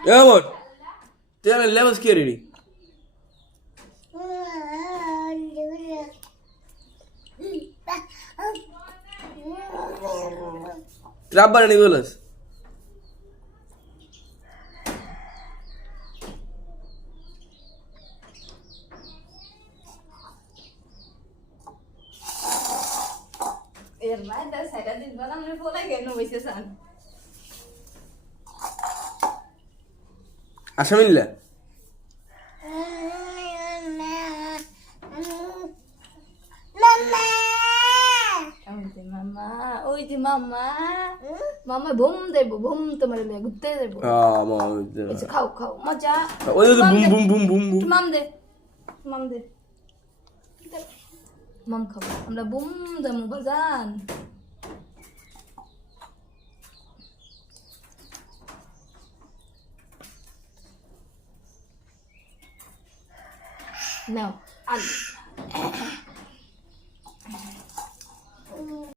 এমন তুই আমার লেবাস কে রেডি রাব্বার নি বলস এর মাই দা সাইডা দিন বানামনে ফোলা কেন বইছে সান আসামিল্লা মামা ওই যে মামা মামা বুম দেব বুম তোমার লে ঘুরতে দেব মা এসে খাও খাও মজা ওই যে boom boom boom boom boom মাম দে মাম দে মাম খাও আমরা বুম দেবো বাজান নাও আলু